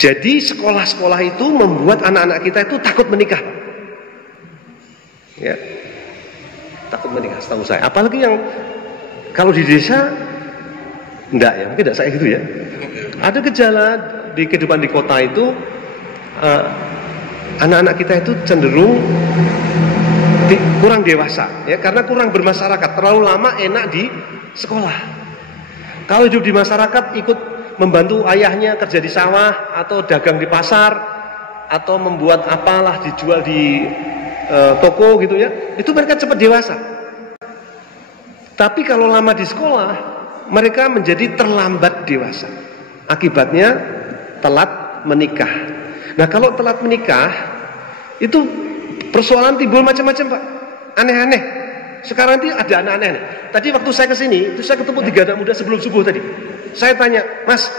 Jadi sekolah-sekolah itu membuat anak-anak kita itu takut menikah, ya, takut menikah setahu saya. Apalagi yang kalau di desa, enggak ya, mungkin tidak saya gitu ya. Ada gejala di kehidupan di kota itu, anak-anak kita itu cenderung kurang dewasa, ya, karena kurang bermasyarakat, terlalu lama enak di sekolah. Kalau hidup di masyarakat ikut membantu ayahnya kerja di sawah atau dagang di pasar atau membuat apalah dijual di toko gitu ya, itu mereka cepat dewasa. Tapi kalau lama di sekolah, mereka menjadi terlambat dewasa. Akibatnya telat menikah. Nah, kalau telat menikah itu persoalan timbul macam-macam, Pak. Aneh-aneh. Sekarang ini ada anak aneh-aneh. Tadi waktu saya kesini, itu saya ketemu 3 anak muda sebelum subuh tadi. Saya tanya, Mas,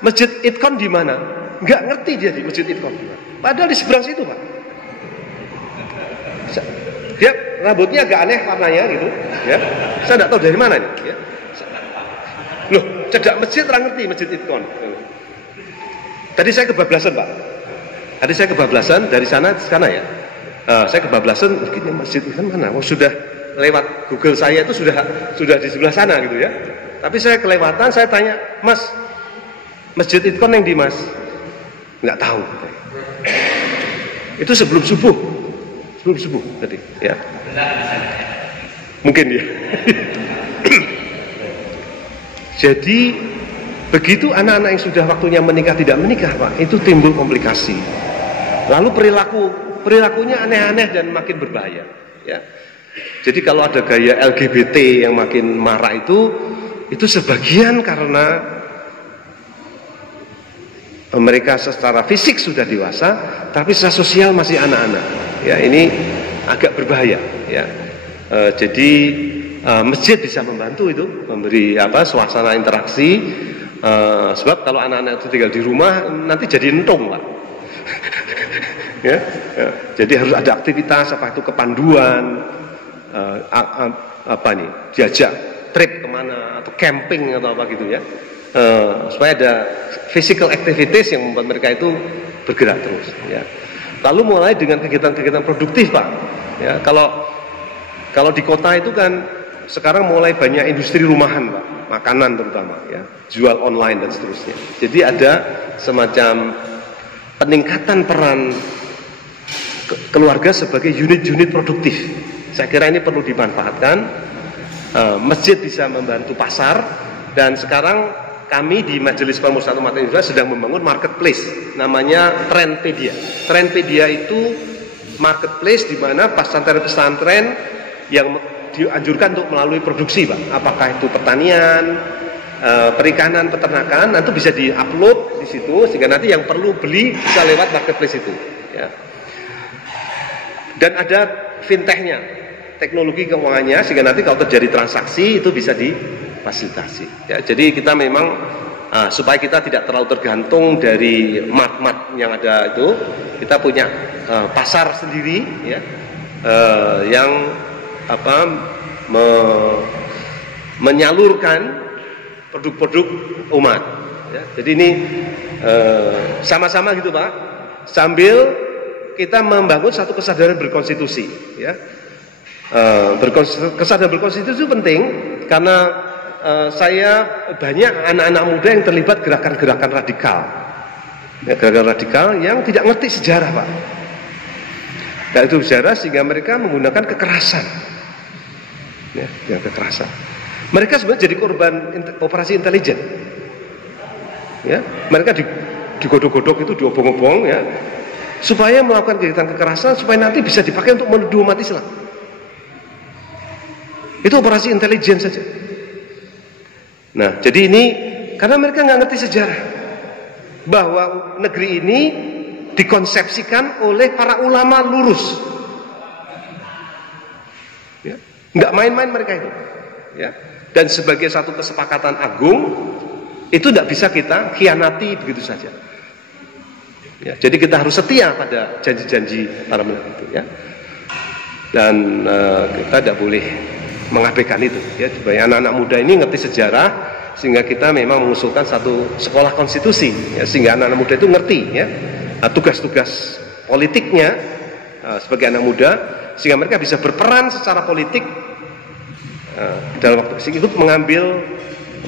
Masjid Itkon di mana? Nggak ngerti dia di Masjid Itkon. Padahal di seberang situ, Pak. Dia rambutnya agak aneh warnanya gitu, ya. Saya nggak tahu dari mana nih. Ya. Loh, cedak masjid orang ngerti Masjid Itkon. Tadi saya kebablasan, Pak. Tadi saya kebablasan dari sana ke sana ya. Saya kebablasan, mungkin Masjid Itkon mana? Oh, sudah lewat Google saya itu sudah di sebelah sana gitu ya. Tapi saya kelewatan, saya tanya, Mas, Masjid Itkon yang di Mas? Nggak tahu. Itu sebelum subuh tadi, ya. Mungkin ya. Jadi begitu anak-anak yang sudah waktunya menikah tidak menikah, Pak, itu timbul komplikasi. Lalu perilakunya aneh-aneh dan makin berbahaya, ya. Jadi kalau ada gaya LGBT yang makin marah itu sebagian karena mereka secara fisik sudah dewasa, tapi secara sosial masih anak-anak. Ya, ini agak berbahaya. Ya, jadi masjid bisa membantu itu, memberi suasana interaksi. Sebab kalau anak-anak itu tinggal di rumah nanti jadi entung, Pak. Ya, jadi harus ada aktivitas apa itu kepanduan, diajak trip kemana atau camping atau apa gitu ya, supaya ada physical activities yang membuat mereka itu bergerak terus ya. Lalu mulai dengan kegiatan-kegiatan produktif, Pak ya. Kalau di kota itu kan sekarang mulai banyak industri rumahan, Pak, makanan terutama ya, jual online dan seterusnya. Jadi ada semacam peningkatan peran keluarga sebagai unit-unit produktif. Saya kira ini perlu dimanfaatkan. Masjid bisa membantu pasar, dan sekarang kami di Majelis Pemusatan Umat Indonesia sedang membangun marketplace namanya Trendpedia. Trendpedia itu marketplace di mana pesantren-pesantren yang dianjurkan untuk melalui produksi, Pak. Apakah itu pertanian, perikanan, peternakan, nanti bisa di-upload di situ sehingga nanti yang perlu beli bisa lewat marketplace itu, ya. Dan ada fintechnya, teknologi keuangannya, sehingga nanti kalau terjadi transaksi itu bisa difasilitasi. Ya, jadi kita memang supaya kita tidak terlalu tergantung dari mart-mart yang ada itu, kita punya pasar sendiri, ya, yang menyalurkan produk-produk umat. Ya, jadi ini sama-sama gitu, Pak, sambil kita membangun satu kesadaran berkonstitusi, ya. Kesadaran berkonstitusi itu penting karena saya banyak anak-anak muda yang terlibat gerakan-gerakan radikal, ya, gerakan radikal yang tidak ngerti sejarah, Pak. Dan itu sejarah sehingga mereka menggunakan kekerasan, ya, yang kekerasan. Mereka sebenarnya jadi korban operasi intelijen, ya. Mereka digodok-godok itu, diobong-obong, ya, supaya melakukan kegiatan kekerasan supaya nanti bisa dipakai untuk menuduh umat Islam. Itu operasi intelijen saja. Nah, jadi ini karena mereka nggak ngerti sejarah bahwa negeri ini dikonsepsikan oleh para ulama lurus, ya, nggak main-main mereka itu, ya. Dan sebagai satu kesepakatan agung itu nggak bisa kita khianati begitu saja. Ya, jadi kita harus setia pada janji-janji para ulama itu, ya. Dan kita tidak boleh mengabaikan itu, ya. Supaya anak-anak muda ini ngerti sejarah sehingga kita memang mengusulkan satu sekolah konstitusi, ya, sehingga anak-anak muda itu ngerti, ya, tugas-tugas politiknya sebagai anak muda, sehingga mereka bisa berperan secara politik dalam waktu itu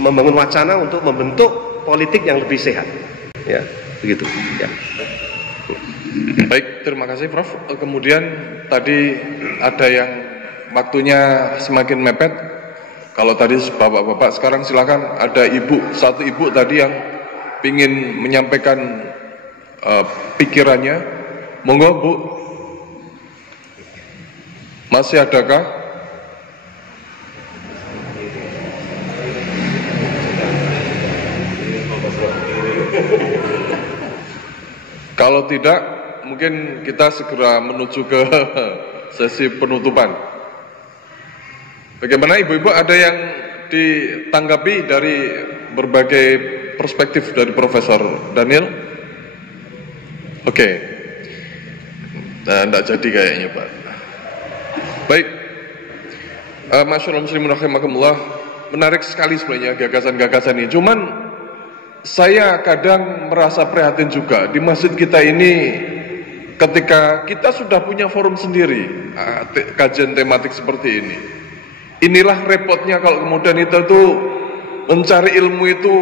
membangun wacana untuk membentuk politik yang lebih sehat, ya, begitu, ya. Baik, terima kasih Prof. Kemudian tadi ada yang waktunya semakin mepet. Kalau tadi bapak-bapak, sekarang silakan ada satu ibu tadi yang ingin menyampaikan pikirannya. Monggo Bu. Masih adakah? Kalau tidak, mungkin kita segera menuju ke sesi penutupan. Bagaimana ibu-ibu, ada yang ditanggapi dari berbagai perspektif dari Profesor Daniel? Oke. Nah, enggak jadi kayaknya Pak. Baik. Masyaallah muslimin rahimakumullah, menarik sekali sebenarnya gagasan-gagasan ini. Cuman saya kadang merasa prihatin juga di masjid kita ini, ketika kita sudah punya forum sendiri, kajian tematik seperti ini. Inilah repotnya kalau kemudian kita tuh mencari ilmu itu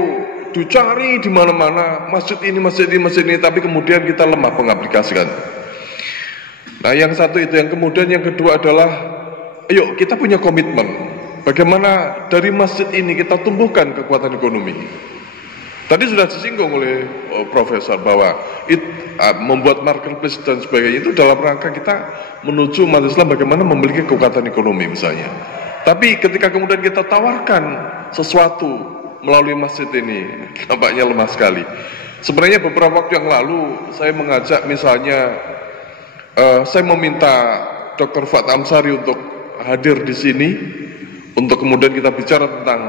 dicari di mana-mana, masjid ini, tapi kemudian kita lemah mengaplikasikan. Nah, yang satu itu, yang kemudian yang kedua adalah, ayo kita punya komitmen. Bagaimana dari masjid ini kita tumbuhkan kekuatan ekonomi. Tadi sudah disinggung oleh Profesor bahwa membuat marketplace dan sebagainya itu dalam rangka kita menuju umat Islam bagaimana memiliki kekuatan ekonomi misalnya. Tapi ketika kemudian kita tawarkan sesuatu melalui masjid ini, nampaknya lemah sekali. Sebenarnya beberapa waktu yang lalu saya mengajak misalnya, saya meminta Dr. Fuad Amsari untuk hadir di sini untuk kemudian kita bicara tentang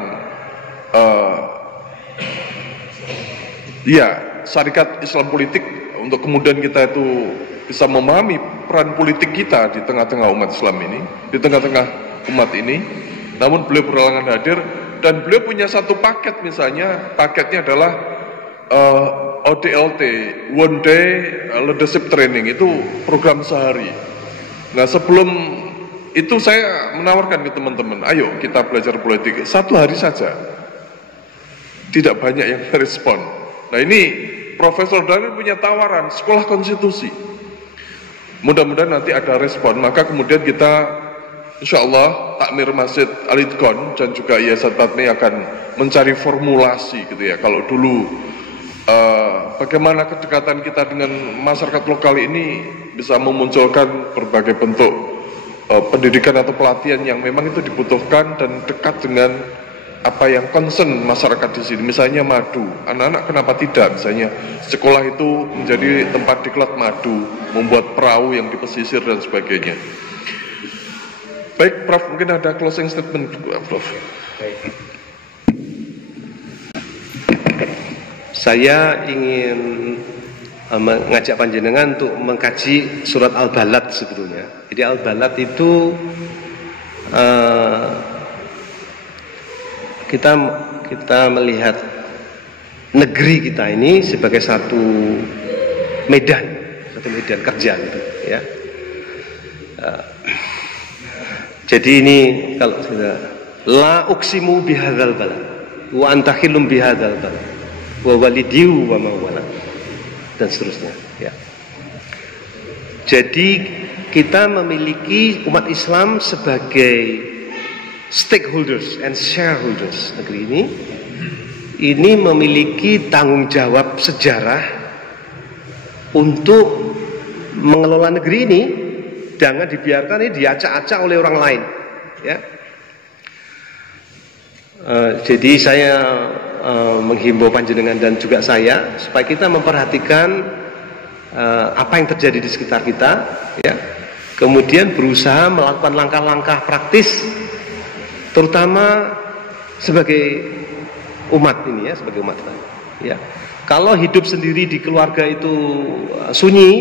syarikat Islam politik, untuk kemudian kita itu bisa memahami peran politik kita di tengah-tengah umat Islam ini, di tengah-tengah umat ini. Namun beliau berhalangan hadir, dan beliau punya satu paket, misalnya paketnya adalah ODLT, One Day Leadership Training, itu program sehari. Nah, sebelum itu saya menawarkan ke teman-teman, ayo kita belajar politik 1 hari saja. Tidak banyak yang merespon. Nah, ini Profesor Daniel punya tawaran sekolah konstitusi. Mudah-mudahan nanti ada respon, maka kemudian kita insya Allah Takmir Masjid Al-Idqon dan juga Yayasan Fatmi akan mencari formulasi gitu ya. Kalau dulu bagaimana kedekatan kita dengan masyarakat lokal ini bisa memunculkan berbagai bentuk pendidikan atau pelatihan yang memang itu dibutuhkan dan dekat dengan apa yang concern masyarakat di sini. Misalnya madu, anak-anak kenapa tidak misalnya sekolah itu menjadi tempat diklat madu, membuat perahu yang di pesisir dan sebagainya. Baik, Prof, mungkin ada closing statement juga, Prof. Saya ingin mengajak panjenengan untuk mengkaji surat Al-Balad sebetulnya. Jadi Al-Balad itu kita melihat negeri kita ini sebagai satu medan kerja gitu ya. Jadi ini kalau sudah la uqsimu bihadzal balad wa anta khilum bihadzal balad wa walidiu wa mawala dan seterusnya ya. Jadi kita memiliki umat Islam sebagai stakeholders and shareholders negeri ini memiliki tanggung jawab sejarah untuk mengelola negeri ini. Jangan dibiarkan ini diacak-acak oleh orang lain ya. Jadi saya menghimbau panjenengan dan juga saya supaya kita memperhatikan apa yang terjadi di sekitar kita ya. Kemudian berusaha melakukan langkah-langkah praktis, terutama sebagai umat ini ya, sebagai umat ya. Kalau hidup sendiri di keluarga itu sunyi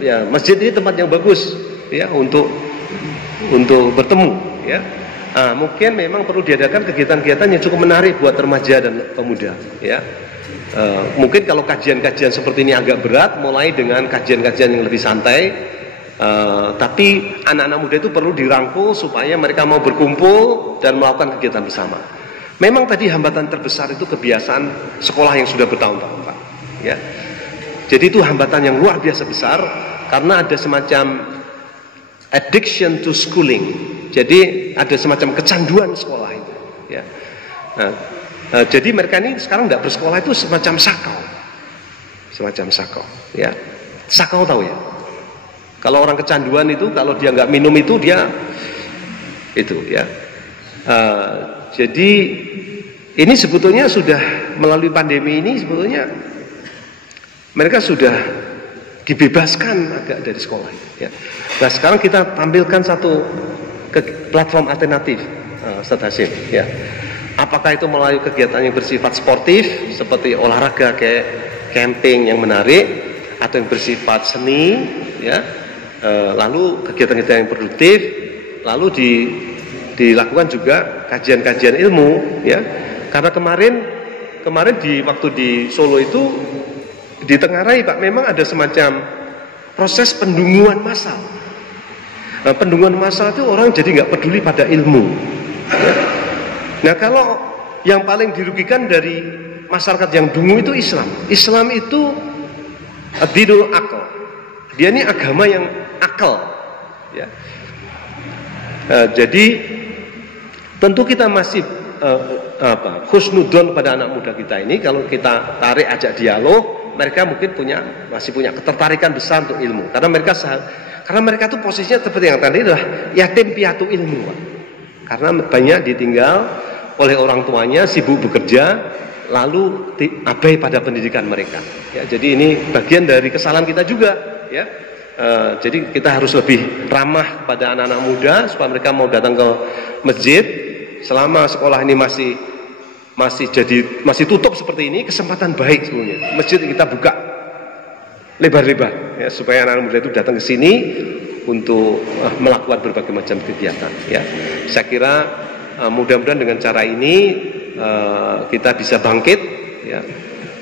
ya, masjid ini tempat yang bagus ya untuk bertemu ya. Mungkin memang perlu diadakan kegiatan-kegiatan yang cukup menarik buat remaja dan pemuda, ya. Mungkin kalau kajian-kajian seperti ini agak berat, mulai dengan kajian-kajian yang lebih santai. Tapi anak-anak muda itu perlu dirangkul supaya mereka mau berkumpul dan melakukan kegiatan bersama. Memang tadi hambatan terbesar itu kebiasaan sekolah yang sudah bertahun-tahun, Pak. Ya. Jadi itu hambatan yang luar biasa besar karena ada semacam addiction to schooling. Jadi ada semacam kecanduan sekolah itu. Ya. Jadi mereka ini sekarang tidak bersekolah itu semacam sakau. Ya. Sakau tahu ya? Kalau orang kecanduan itu, kalau dia nggak minum itu dia itu ya. Jadi ini sebetulnya sudah melalui pandemi ini sebetulnya mereka sudah dibebaskan agak dari sekolah. Ya. Nah sekarang kita tampilkan satu platform alternatif, Ustaz Hasyim. Ya. Apakah itu melalui kegiatan yang bersifat sportif seperti olahraga kayak camping yang menarik, atau yang bersifat seni, ya. Lalu kegiatan-kegiatan yang produktif, lalu dilakukan juga kajian-kajian ilmu, ya. Karena kemarin waktu di Solo itu ditengarai, Pak, memang ada semacam proses pendunguan massal. Nah, pendunguan massal itu orang jadi nggak peduli pada ilmu. Ya. Nah, kalau yang paling dirugikan dari masyarakat yang dungu itu Islam. Islam itu dinul akal. Dia ini agama yang akal. Ya. Jadi tentu kita masih khusnudon pada anak muda kita ini. Kalau kita tarik ajak dialog, mereka mungkin masih punya ketertarikan besar untuk ilmu. Karena mereka tuh posisinya seperti yang tadi adalah yatim piatu ilmu, Pak. Karena banyak ditinggal oleh orang tuanya, sibuk bekerja, lalu abai pada pendidikan mereka. Ya, jadi ini bagian dari kesalahan kita juga, ya. Jadi kita harus lebih ramah pada anak-anak muda supaya mereka mau datang ke masjid. Selama sekolah ini masih tutup seperti ini, kesempatan baik sebenarnya. Masjid kita buka lebar-lebar, ya, supaya anak-anak muda itu datang ke sini untuk melakukan berbagai macam kegiatan. Ya, saya kira mudah-mudahan dengan cara ini kita bisa bangkit, ya,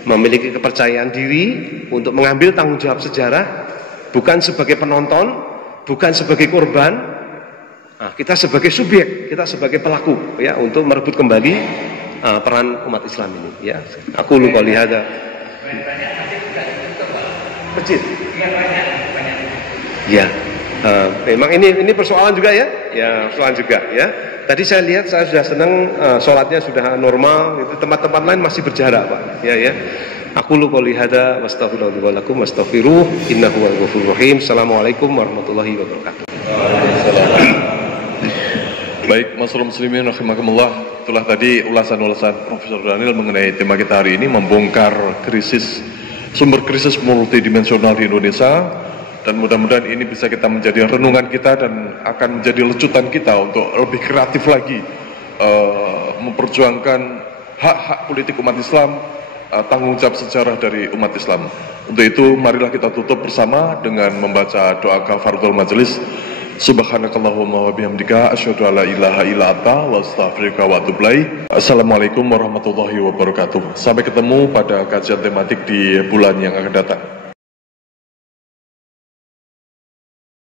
memiliki kepercayaan diri untuk mengambil tanggung jawab sejarah, bukan sebagai penonton, bukan sebagai korban. Kita sebagai subjek, kita sebagai pelaku, ya, untuk merebut kembali peran umat Islam ini. Ya, aku lupa lihat. Masjid. Ya, memang ini persoalan juga ya. Ya, persoalan juga ya. Tadi saya lihat, saya sudah senang sholatnya sudah normal. Itu tempat-tempat lain masih berjarak, Pak. Ya. Aku lupa lihat. Wastaghfirullahaladzim, wastaghfiruh. Innahu wal ghafurur rahim. Assalamualaikum warahmatullahi wabarakatuh. Baik, Masrul Muslimin rahimakumullah. Itulah tadi ulasan-ulasan Profesor Daniel mengenai tema kita hari ini, membongkar sumber krisis multidimensional di Indonesia, dan mudah-mudahan ini bisa kita menjadi renungan kita dan akan menjadi lecutan kita untuk lebih kreatif lagi memperjuangkan hak-hak politik umat Islam, tanggung jawab sejarah dari umat Islam. Untuk itu marilah kita tutup bersama dengan membaca doa kafaratul majelis. Subhanakallahumma wa bihamdika asyhadu alla ilaha illa anta wa astaghfiruka wa atubu ilaik. Assalamualaikum warahmatullahi wabarakatuh. Sampai ketemu pada kajian tematik di bulan yang akan datang.